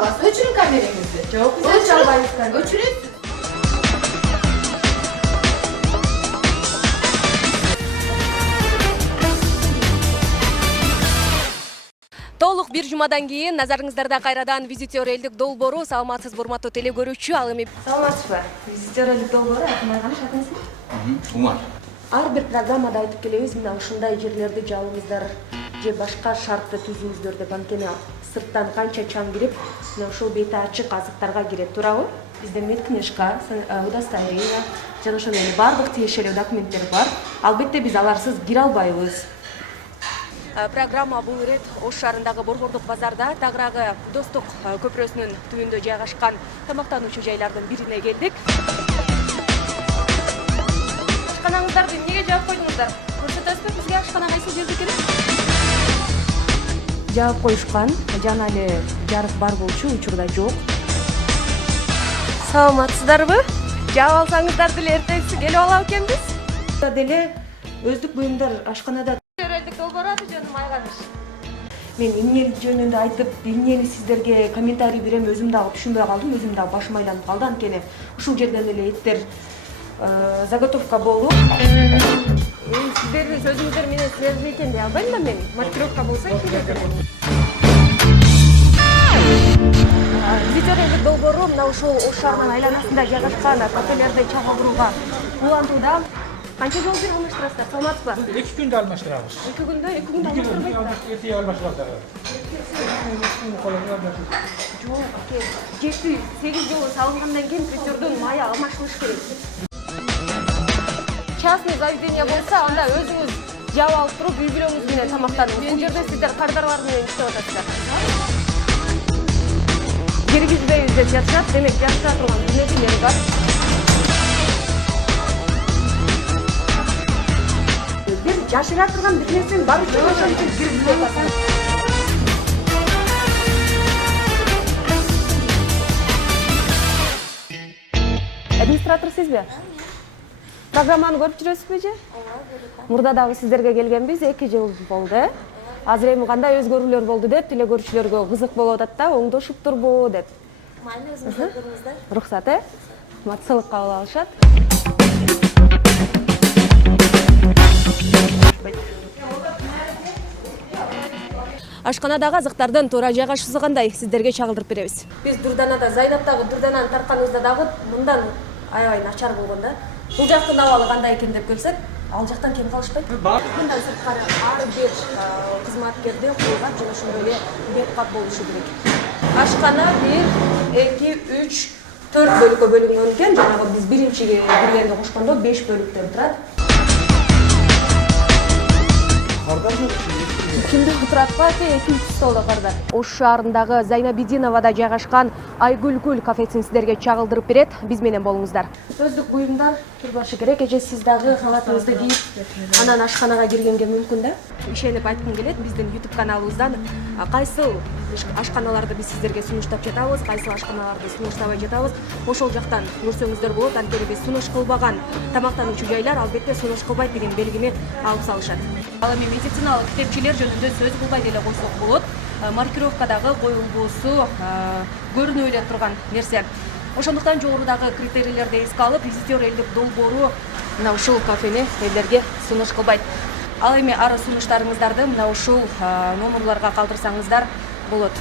Өчürün kamerenizi. Çok güzel çalbaylıklar. Өчürün. Толук бир жумадан кийин назарыңыздарда кайрадан визитер элдик долбоору. Саламатсызбы урматтуу теле көрүүчү, ал эми саламатсызбы? Визитер элдик долбоору атына кандай атыңыз? Умар. Ар бир программада айтып келебиз, мына ушундай жерлерди жабыңыздар же башка шартты түзүүңүздөр деп, анткени сырттан канча чаң кирип, мына ушул бети ачык азыктарга кирет, туурабы? Бизде медкнижка, удостоверение жана ошондой бардык тиешелүү документтер бар. Албетте биз аларсыз кире албайбыз. Программа бул ирет Ош шаарындагы Борбордук базарда тагыраагы Достук көпүрөсүнүн түбүндө жайгашкан тамактануучу жайлардын бирине келдик. Ашканаңыздарды эмнеге жаап койдуңуздар? Көрсөтөсүзбү бизге ашкана кайсы жерде керек? Жаап коюшкан, жана эле жарык бар болчу, учурда жок. Саламатсыздарбы? Жаап алсаңыздар деле эртеңки келип алат экенбиз. Деле өздүк буюмдар ашканада Мен эмне жөнүндө айтып, эмнени сиздерге комментарий берем, өзүм дагы түшүнбөй калдым, өзүм дагы башым айланып калды, анткени ушул жерден эле эттер заготовка болуп. Сиздердин сөзүңүздөр менен связано экен дей албайм да мен. Маркировка болсо келет. Визитерлик долбоору мына ушул Ош шаарынын айланасында жайгашкан кафелерди чагылдырууга улантууда. Канча жол бир алмаштырасыздар, саламатсызбы? 2 күндө алмаштырабыз. 2 күндө алмаштырбайсыздар. Эртең алмаштырабыз. Жок, 7-8 жолу салынгандан кийин притердун майы алмашылыш керек. Частный заведение болсо, анда өзүңүз жаап алып туруп, үй-бүлөңүз менен тамактаныңыз. Бул жерде сиздер кардарлар менен иштеп атасыздар. Киргизбейбиз деп жатышат, демек жашыра турган нерселери бар. Бир жашыра турган бир нерсени бар үчүн ошон үчүн киргизип атасың. Администратор сизби? Программаны көрүп жүрөсүзбү же? Мурда дагы сиздерге келгенбиз, 2 жыл болду. Азыр эми кандай өзгөрүүлөр болду деп теле көрүүчүлөргө кызык болуп атат да, оңдошуптурбу деп. Майны өзүңүз көрдүңүздөр. Уруксат, Матсылык кабыл алышат. Ашканадагы азыктардын туура жайгашуусу кандай, сиздерге чагылдырып беребиз. Биз Дурданада, Зайнаптагы Дурдананы тартканыбызда дагы мындан аябай начар болгон да. Бул жактын абалы кандай экен деп келсек, ал жактан кем калышпайт. Мындан сырткары ар бир кызматкерде кулгап жана ошондой эле бет-кат болушу керек. Ашкана 1, 2, 3, 4 бөлүккө бөлүнгөн экен. Жанагы биз биринчи киргенде кошкондо 5 бөлүктөн турат. Кимде отурат кайсы 2-3 столдо кардар. Ош шаарындагы Зайнабидиновада жайгашкан Айгүлгүл кафесин сиздерге чагылдырып берет. Биз менен болуңуздар. Өздүк буюмдар турбашы керек, эже сиз дагы халатыңызды кийип анан ашканага киргенге мүмкүн да. Ишенип айткым келет, биздин YouTube каналыбыздан кайсыл ашканаларды биз сиздерге сунуштап жатабыз, кайсыл ашканаларды сунуштабай жатабыз. Ошол жактан көрсөңүздөр болот, анткени биз сунуш кылбаган тамактануучу жайлар албетте сунуш кылбайт деген белгини алып салышат. Ал эми медициналык китепчилер жөнүндө сөз кылбай деле койсок болот. Маркировкадагы коюлгусу көрүнүп эле турган нерсе. Ошондуктан жогорудагы критерийлерди эске алып, визитер элдик долбоору мына ушул кафени элдерге сунуш кылбайт. Ал эми ар сунуштарыңыздарды мына ушул номерлорго калтырсаңыздар болот.